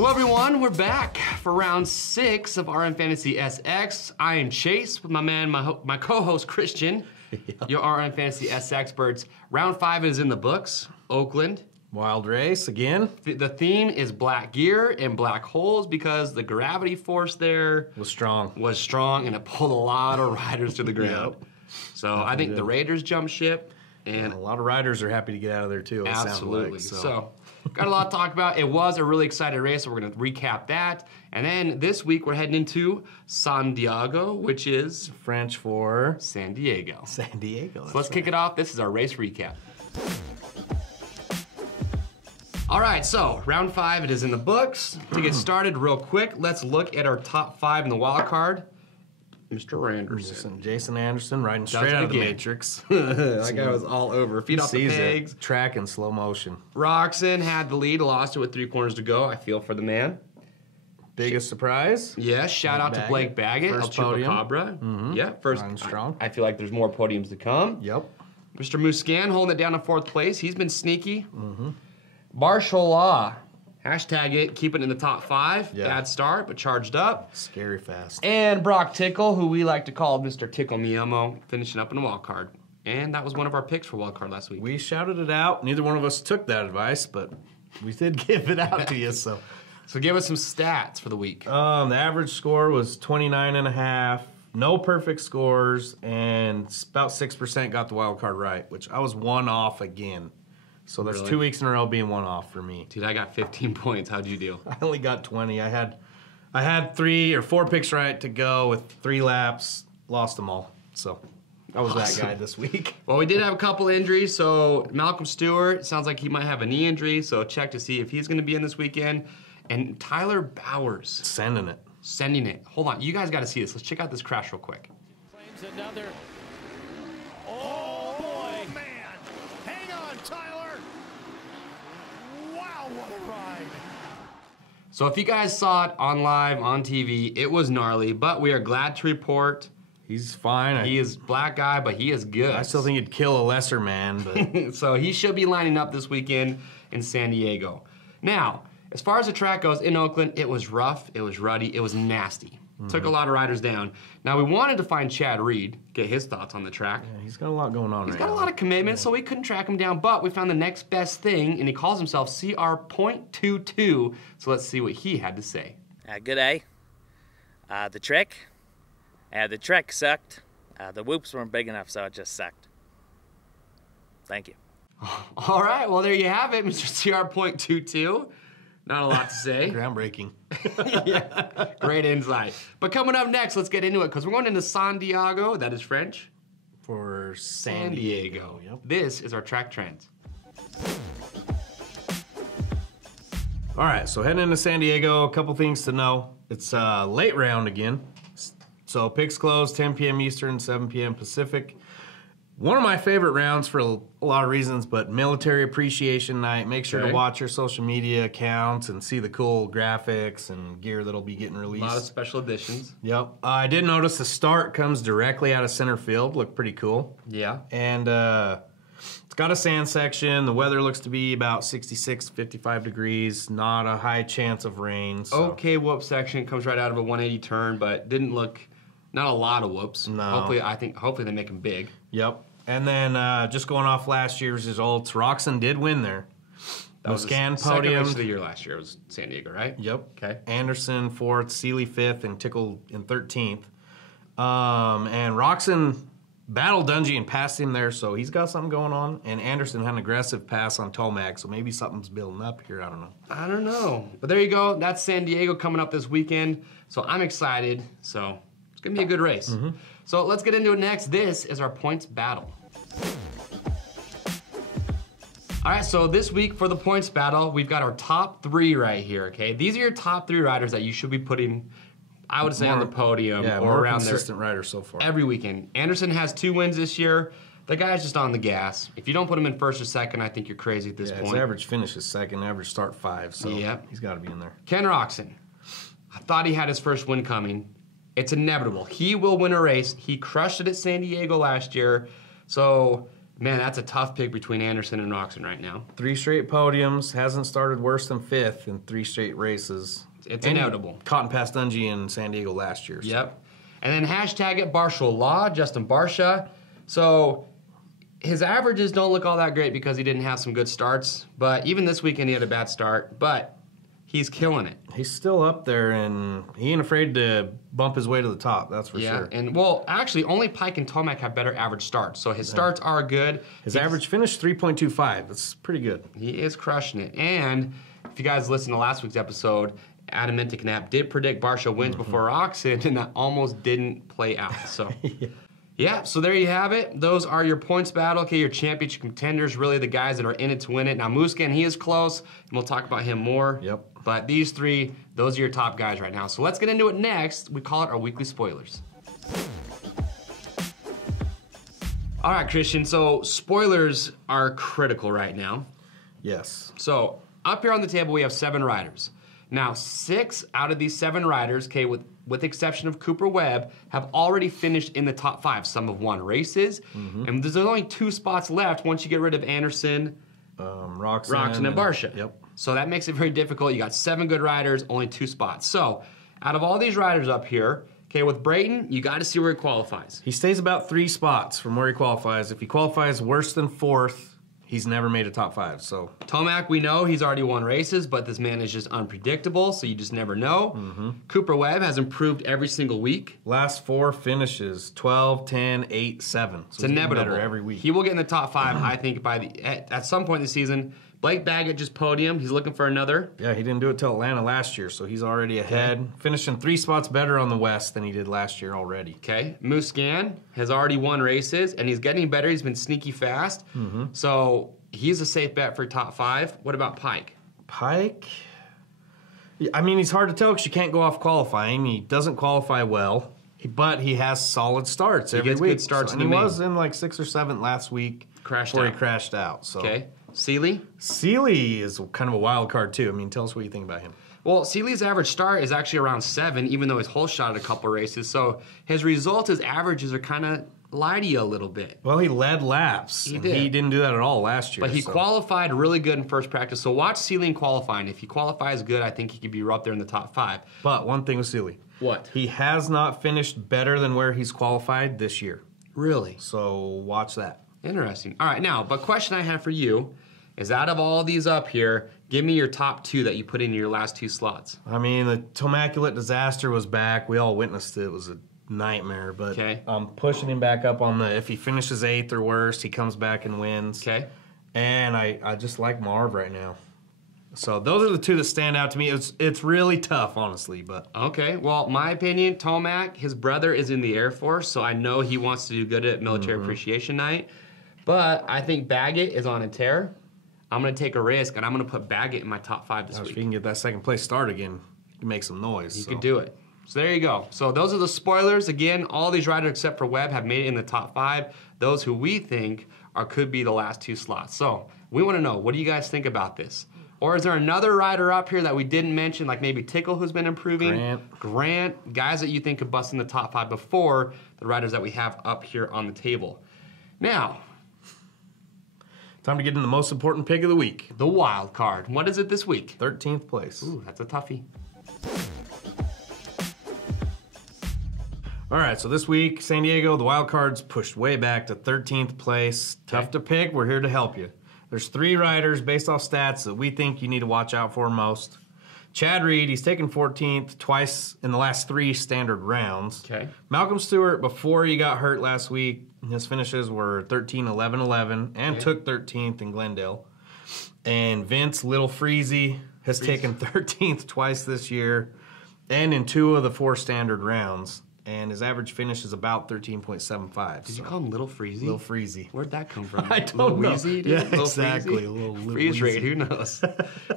Hello everyone, we're back for round 6 of RM Fantasy SX. I am Chase with my man, my co-host Christian, your RM Fantasy SXperts. Round 5 is in the books, Oakland. Wild race again. The theme is black gear and black holes because the gravity force there was strong and it pulled a lot of riders to the ground. Yep. So I think the Raiders jumped ship. And a lot of riders are happy to get out of there too. Absolutely. Like, so got a lot to talk about. It was a really exciting race, so we're going to recap that. And then this week we're heading into San Diego, which is French for San Diego. San Diego. So let's kick it off. This is our race recap. All right, so round 5, it is in the books. To get started real quick, let's look at our top 5 in the wild card. Mr. Anderson. Jason Anderson riding straight out of the Matrix. That guy was all over. Feet off the pegs. Track in slow motion. Roxon had the lead, lost it with 3 corners to go. I feel for the man. Biggest surprise? Yes, shout out to Blake Baggett. First podium. Cabra. Yeah, first. Strong. I feel like there's more podiums to come. Yep. Mr. Muscan holding it down to 4th place. He's been sneaky. Martial Law. Hashtag it, keep it in the top 5. Yeah. Bad start, but charged up. Scary fast. And Brock Tickle, who we like to call Mr. Tickle Me Elmo, finishing up in the wild card. And that was one of our picks for wild card last week. We shouted it out. Neither one of us took that advice, but we did give it out to you. So give us some stats for the week. The average score was 29.5. No perfect scores, and about 6% got the wild card right, which I was 1 off again. So that's 2 weeks in a row being 1 off for me. Dude, I got 15 points. How'd you do? I only got 20. I had 3 or 4 picks right to go with 3 laps. Lost them all. So I was that guy this week. Well, we did have a couple injuries. So Malcolm Stewart, sounds like he might have a knee injury. So check to see if he's going to be in this weekend. And Tyler Bowers. Sending it. Hold on. You guys got to see this. Let's check out this crash real quick. Claims another. Oh, boy. Man. Hang on, Tyler. Wow, what a ride. So if you guys saw it on live, on TV, it was gnarly, but we are glad to report he's fine. He is black guy, but he is good. I still think he'd kill a lesser man, but so he should be lining up this weekend in San Diego. Now, as far as the track goes in Oakland, it was rough, it was ruddy, it was nasty. Took a lot of riders down. Now, we wanted to find Chad Reed, get his thoughts on the track. Yeah, he's got a lot going on He's got a lot of commitment, so we couldn't track him down, but we found the next best thing, and he calls himself CR.22, so let's see what he had to say. Good day. The trick sucked. The whoops weren't big enough, so it just sucked. Thank you. All right, well, there you have it, Mr. CR.22. Not a lot to say. Groundbreaking. Yeah, great insight. But coming up next, let's get into it, because we're going into San Diego. That is French for San Diego. Yep. This is our track trends. All right, so heading into San Diego, a couple things to know. It's a late round again. So picks close 10 p.m. Eastern, 7 p.m. Pacific. One of my favorite rounds for a lot of reasons, but Military Appreciation Night. Make sure to watch your social media accounts and see the cool graphics and gear that'll be getting released. A lot of special editions. Yep. I did notice the start comes directly out of center field. Looked pretty cool. Yeah. And it's got a sand section. The weather looks to be about 66, 55 degrees. Not a high chance of rain. So. Okay, whoop section comes right out of a 180 turn, but didn't look, not a lot of whoops. No. Hopefully they make them big. Yep. And then just going off last year's results, Roxon did win there. That was the second race of the year last year. It was San Diego, right? Yep. Okay. Anderson 4th, Seeley 5th, and Tickle in 13th. And Roxon battled Dungy and passed him there, so he's got something going on. And Anderson had an aggressive pass on Tomac, so maybe something's building up here. I don't know. But there you go. That's San Diego coming up this weekend. So I'm excited. So it's going to be a good race. So let's get into it next. This is our points battle. All right, so this week for the points battle, we've got our top 3 right here, okay? These are your top 3 riders that you should be putting, I would say, on the podium or around there. Consistent riders so far. Every weekend. Anderson has 2 wins this year. The guy's just on the gas. If you don't put him in 1st or 2nd, I think you're crazy at this point. His average finish is 2nd, average start 5, so he's got to be in there. Ken Roxon. I thought he had his first win coming. It's inevitable. He will win a race. He crushed it at San Diego last year. So Man, that's a tough pick between Anderson and Roczen right now. 3 straight podiums, hasn't started worse than 5th in 3 straight races. It's inevitable. Caught and passed Dungey in San Diego last year. So. Yep. And then hashtag it Barshal Law, Justin Barsha. So his averages don't look all that great because he didn't have some good starts. But even this weekend he had a bad start. But he's killing it. He's still up there, and he ain't afraid to bump his way to the top, that's for sure. And, well, actually, only Pike and Tomac have better average starts, so his starts are good. His average finish, 3.25. That's pretty good. He is crushing it. And if you guys listened to last week's episode, Adam Enticknap did predict Barsha wins before Roczen, and that almost didn't play out. So, yeah, so there you have it. Those are your points battle. Okay, your championship contenders, really the guys that are in it to win it. Now, Muscan, he is close, and we'll talk about him more. Yep. But these 3, those are your top guys right now. So let's get into it next. We call it our weekly spoilers. All right, Christian, so spoilers are critical right now. Yes. So up here on the table, we have 7 riders. Now, 6 out of these 7 riders, okay, with the exception of Cooper Webb, have already finished in the top 5. Some have won races, and there's only 2 spots left once you get rid of Anderson, Roczen and Barsha. Yep. So that makes it very difficult. You got 7 good riders, only 2 spots. So out of all these riders up here, okay, with Brayton, you got to see where he qualifies. He stays about 3 spots from where he qualifies. If he qualifies worse than 4th, he's never made a top 5. So Tomac, we know he's already won races, but this man is just unpredictable, so you just never know. Cooper Webb has improved every single week. last 4 finishes, 12, 10, 8, 7. So It's inevitable. better every week. He will get in the top 5, I think, at some point in the season. Blake Baggett just podiumed. He's looking for another. Yeah, he didn't do it till Atlanta last year, so he's already ahead. Finishing 3 spots better on the West than he did last year already. Okay, Muscan has already won races, and he's getting better. He's been sneaky fast. So he's a safe bet for top 5. What about Pike? Pike? I mean, he's hard to tell because you can't go off qualifying. He doesn't qualify well, but he has solid starts every gets week. good starts and in he the was in like 6th or 7th last week Crashed before out. he crashed out. So. Okay, Seeley? Seeley is kind of a wild card, too. I mean, tell us what you think about him. Well, Seeley's average start is actually around 7, even though he's whole shot at a couple races. So his results, his averages are kind of lie to you a little bit. Well, he led laps. He and did. He didn't do that at all last year. But he so. qualified really good in first practice. So watch Seeley in qualifying. If he qualifies good, I think he could be right up there in the top 5. But one thing with Seeley. What? He has not finished better than where he's qualified this year. Really? So watch that. Interesting. All right, now, but question I have for you is out of all these up here, give me your top 2 that you put in your last 2 slots. I mean, the Tomaculate disaster was back. We all witnessed it. It was a nightmare. But Okay. I'm pushing him back up on the, if he finishes 8th or worse, he comes back and wins. Okay. And I just like Marv right now. So those are the 2 that stand out to me. It's really tough, honestly. But Okay, well, my opinion, Tomac, his brother is in the Air Force, so I know he wants to do good at Military Appreciation Night. But I think Baggett is on a tear. I'm going to take a risk, and I'm going to put Baggett in my top 5 this if week. he can get that 2nd place start again, he can make some noise. You could do it. So there you go. So those are the spoilers. Again, all these riders except for Webb have made it in the top 5. Those who we think could be the last 2 slots. So we want to know, what do you guys think about this? Or is there another rider up here that we didn't mention, like maybe Tickle, who's been improving? Grant, guys that you think could bust in the top 5 before the riders that we have up here on the table. Now, Time to get in the most important pick of the week. the wild card. What is it this week? 13th place. Ooh, that's a toughie. All right, so this week, San Diego, the wild card's pushed way back to 13th place. Tough to pick. We're here to help you. There's 3 riders based off stats that we think you need to watch out for most. Chad Reed, he's taken 14th twice in the last 3 standard rounds. Okay. Malcolm Stewart, before he got hurt last week, his finishes were 13, 11, 11, and took 13th in Glendale. And Vince Little Freezy has taken 13th twice this year and in 2 of the 4 standard rounds. And his average finish is about 13.75. Did you call him Little Freezy? Little Freezy. Where'd that come from? I don't Little know. Wheezy, dude? Yeah, Little exactly. Freezy? Little Freeze rate, Wheezy. who knows?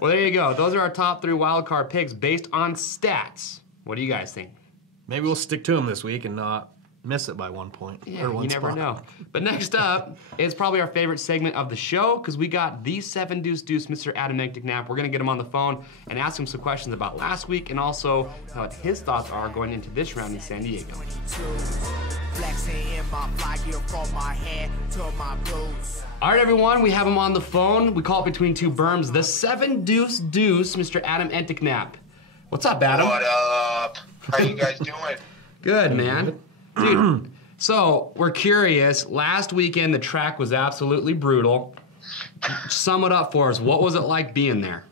Well, there you go. Those are our top 3 wildcard picks based on stats. What do you guys think? Maybe we'll stick to him this week and not miss it by 1 point. Yeah, or 1 you never spot. know. But next up is probably our favorite segment of the show because we got the 7 Deuce Deuce, Mr. Adam Enticknap. We're going to get him on the phone and ask him some questions about last week and also what his thoughts are going into this round in San Diego. Flexing in my fly gear from my head to my boots. All right, everyone, we have him on the phone. We call it Between Two Berms, the 7 Deuce Deuce, Mr. Adam Enticknap. What's up, Adam? What up? How you guys doing? Good, man. Dude, so we're curious. Last weekend, the track was absolutely brutal. Sum it up for us. What was it like being there?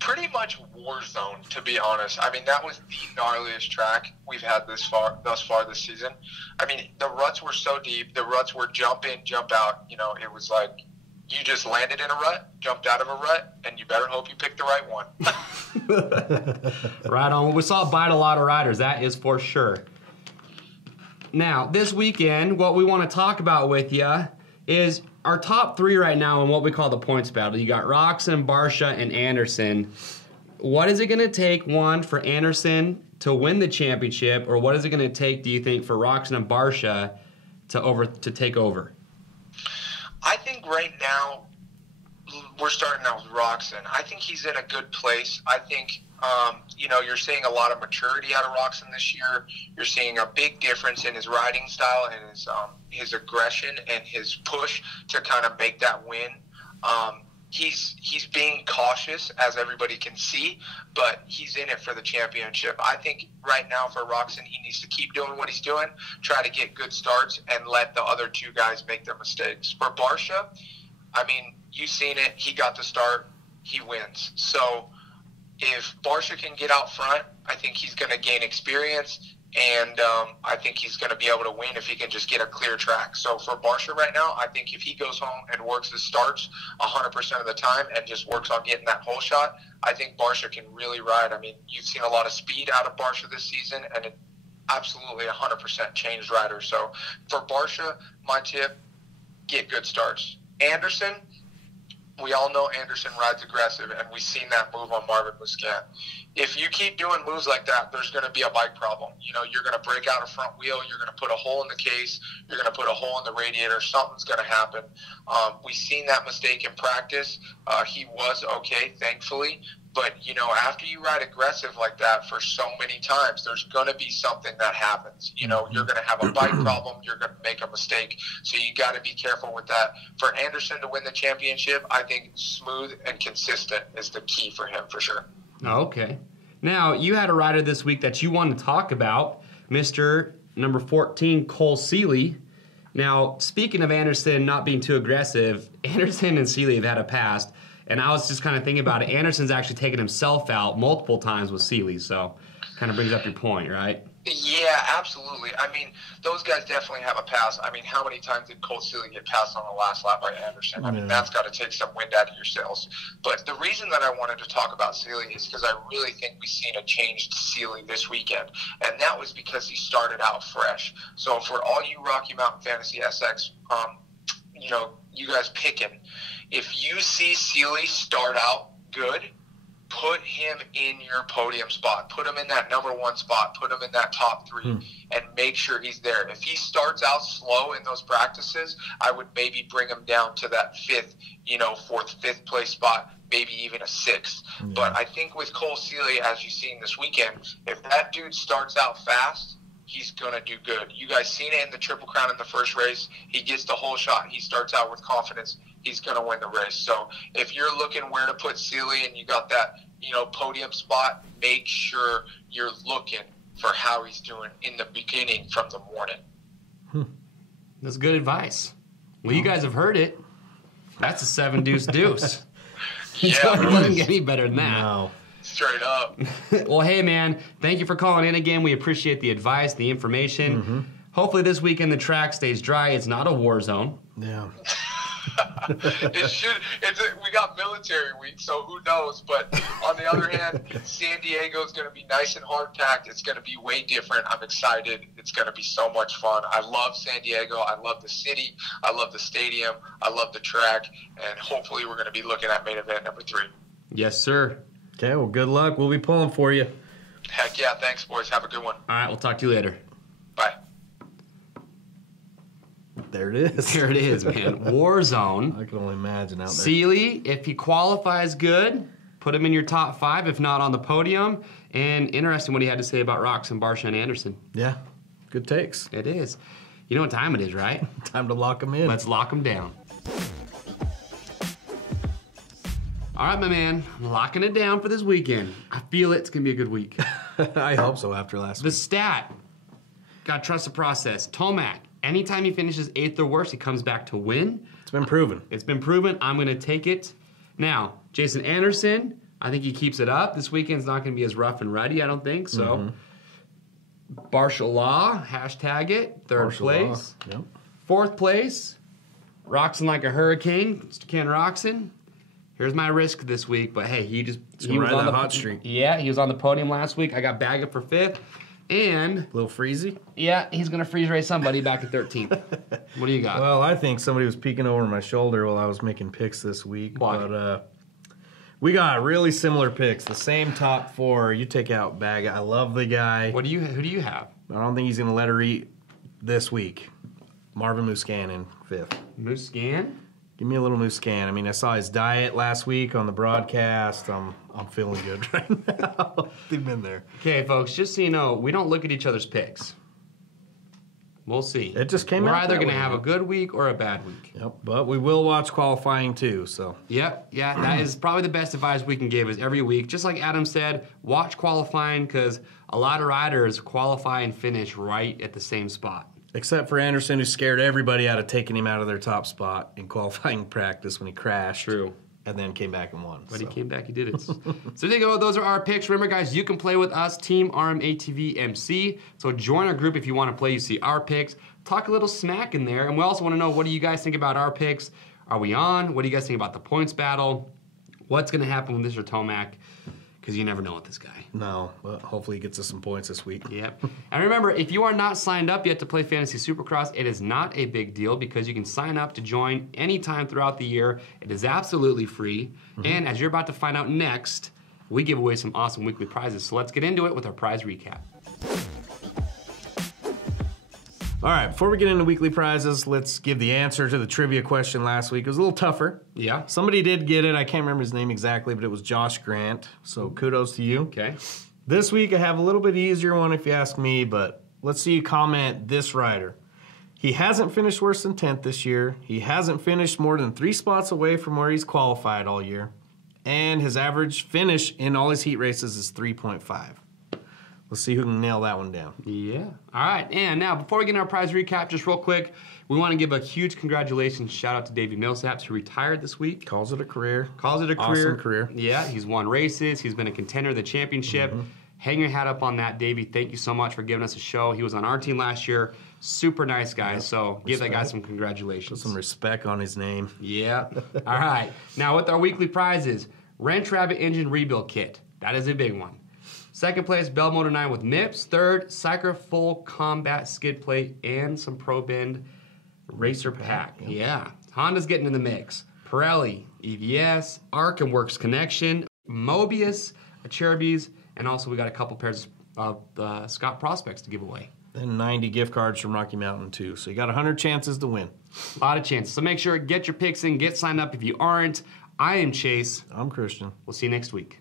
Pretty much war zone, to be honest. I mean, that was the gnarliest track we've had thus far this season. I mean, the ruts were so deep. The ruts were jump in, jump out. You know, it was like you just landed in a rut, jumped out of a rut, and you better hope you picked the right one. Right on. Well, we saw it bite a lot of riders. That is for sure. Now, this weekend, what we want to talk about with you is our top 3 right now in what we call the points battle. You got Roczen, Barcia, and Anderson. What is it going to take, one, for Anderson to win the championship, or what is it going to take, do you think, for Roczen and Barcia to take over? I think right now we're starting out with Roczen. I think he's in a good place. I think, you're seeing a lot of maturity out of Roczen this year. You're seeing a big difference in his riding style and his aggression and his push to kind of make that win. He's being cautious, as everybody can see, but he's in it for the championship. I think right now for Roczen, he needs to keep doing what he's doing, try to get good starts, and let the other 2 guys make their mistakes. For Barcia, I mean, you've seen it. He got the start. He wins. So if Barcia can get out front, I think he's going to gain experience, and I think he's going to be able to win if he can just get a clear track. So for Barcia right now, I think if he goes home and works his starts 100% of the time and just works on getting that hole shot, I think Barcia can really ride. I mean, you've seen a lot of speed out of Barcia this season, and it absolutely 100% changed riders. So for Barcia, my tip, get good starts. Anderson, we all know Anderson rides aggressive, and we've seen that move on Marvin Muscat. If you keep doing moves like that, there's going to be a bike problem. You know, you're going to break out a front wheel, you're going to put a hole in the case, you're going to put a hole in the radiator, something's going to happen. We've seen that mistake in practice. He was okay, thankfully. But, after you ride aggressive like that for so many times, there's going to be something that happens. You're going to have a bike problem. You're going to make a mistake. So you got to be careful with that. For Anderson to win the championship, I think smooth and consistent is the key for him for sure. Okay. Now, you had a rider this week that you wanted to talk about, Mr. number 14, Cole Seeley. Now, speaking of Anderson not being too aggressive, Anderson and Seeley have had a past. And I was just kind of thinking about it. Anderson's actually taken himself out multiple times with Seeley, so kind of brings up your point, right? Yeah, absolutely. I mean, those guys definitely have a pass. I mean, how many times did Cole Seeley get passed on the last lap by Anderson? I mean, that's got to take some wind out of your sails. But the reason that I wanted to talk about Seeley is because I really think we've seen a changed Seeley this weekend, and that was because he started out fresh. So for all you Rocky Mountain Fantasy SX, you guys picking, if you see Seeley start out good, put him in your podium spot. Put him in that number 1 spot. Put him in that top 3 and make sure he's there. If he starts out slow in those practices, I would maybe bring him down to that 5th, 4th, 5th place spot, maybe even a 6th. Yeah. But I think with Cole Seeley, as you've seen this weekend, if that dude starts out fast, he's going to do good. You guys seen it in the Triple Crown in the first race. He gets the whole shot. He starts out with confidence. He's going to win the race. So if you're looking where to put Seeley and you got that, podium spot, make sure you're looking for how he's doing in the beginning from the morning. That's good advice. Well, you guys have heard it. That's a 7 deuce deuce. Yeah, it doesn't get any better than that. No. Straight up. Well, hey, man, thank you for calling in again. We appreciate the advice, the information. Hopefully this weekend the track stays dry. It's not a war zone. Yeah. We got military week, so who knows? But on the other hand, San Diego is going to be nice and hard packed. It's going to be way different. I'm excited. It's going to be so much fun. I love San Diego. I love the city. I love the stadium. I love the track. And hopefully we're going to be looking at main event number 3. Yes, sir. Okay, well, good luck. We'll be pulling for you. Heck yeah. Thanks, boys. Have a good one. All right, we'll talk to you later. Bye. There it is. There it is, man. War zone. I can only imagine out there. Seeley, if he qualifies good, put him in your top 5, if not on the podium. And interesting what he had to say about Roczen, Barcia, and Anderson. Yeah. Good takes. It is. You know what time it is, right? Time to lock them in. Let's lock them down. All right, my man. I'm locking it down for this weekend. I feel it's going to be a good week. I hope so after last The week. stat. Got to trust the process. Tomac. Anytime he finishes 8th or worse, he comes back to win. It's been proven. It's been proven. I'm going to take it. Now, Jason Anderson, I think he keeps it up. This weekend's not going to be as rough and ruddy, I don't think. So, Martial Law, hashtag it. Third Martial place. law. Yep. 4th place, Roxon like a hurricane. Mr. Ken Roxon. Here's my risk this week, but hey, he gonna ride that hot streak. Yeah, he was on the podium last week. I got Baggett for 5th. And, A little freezy. yeah, he's going to freeze race somebody back at 13th. What do you got? Well, I think somebody was peeking over my shoulder while I was making picks this week. Why? But we got really similar picks. The same top 4. You take out Baggett. I love the guy. Who do you have? I don't think he's going to let her eat this week. Marvin Muscanin, 5th. Muscan? Give me a little Muscan. I mean, I saw his diet last week on the broadcast. I'm feeling good right now. They've been there. Okay, folks, just so you know, we don't look at each other's picks. We'll see. It just came We're out either that going to way, have a man. good week or a bad week. Yep, but we will watch qualifying too, so. Yep, yeah, that is probably the best advice we can give is every week. Just like Adam said, watch qualifying because a lot of riders qualify and finish right at the same spot. Except for Anderson, who scared everybody out of taking him out of their top spot in qualifying practice when he crashed. True. And then came back and won. But so. he came back, he did it. So there you go. Those are our picks. Remember, guys, you can play with us, Team RMATV MC. So join our group if you want to play. You see our picks. Talk a little smack in there. And we also want to know, what do you guys think about our picks? Are we on? What do you guys think about the points battle? What's going to happen with Mr. Tomac? Because you never know with this guy. No, but hopefully he gets us some points this week. Yep. And remember, if you are not signed up yet to play Fantasy Supercross, it is not a big deal because you can sign up to join anytime throughout the year. It is absolutely free. And as you're about to find out next, we give away some awesome weekly prizes. So let's get into it with our prize recap. All right, before we get into weekly prizes, let's give the answer to the trivia question last week. It was a little tougher. Yeah. Somebody did get it. I can't remember his name exactly, but it was Josh Grant. So kudos to you. Okay. This week I have a little bit easier one if you ask me, but let's see you comment this rider. He hasn't finished worse than 10th this year. He hasn't finished more than 3 spots away from where he's qualified all year. And his average finish in all his heat races is 3.5. Let's see who can nail that one down. Yeah. All right. And now, before we get into our prize recap, just real quick, we want to give a huge congratulations shout out to Davey Millsaps, who retired this week. Calls it a career. Calls it a career. Awesome career. Yeah, he's won races. He's been a contender of the championship. Hang your hat up on that, Davey. Thank you so much for giving us a show. He was on our team last year. Super nice guy. So give that guy some congratulations. Some respect on his name. Yeah. All right. Now, with our weekly prizes, Wrench Rabbit Engine Rebuild Kit. That is a big one. Second place, Bell Motor 9 with MIPS. Third, Cycra Full Combat Skid Plate and some Pro Bend Racer Pack. Yeah. Honda's getting in the mix. Pirelli, EVS, Arc and Works Connection, Mobius, Cherubies, and also we got a couple pairs of Scott Prospects to give away. And 90 gift cards from Rocky Mountain, too. So you got 100 chances to win. A lot of chances. So make sure, get your picks in, get signed up if you aren't. I am Chase. I'm Christian. We'll see you next week.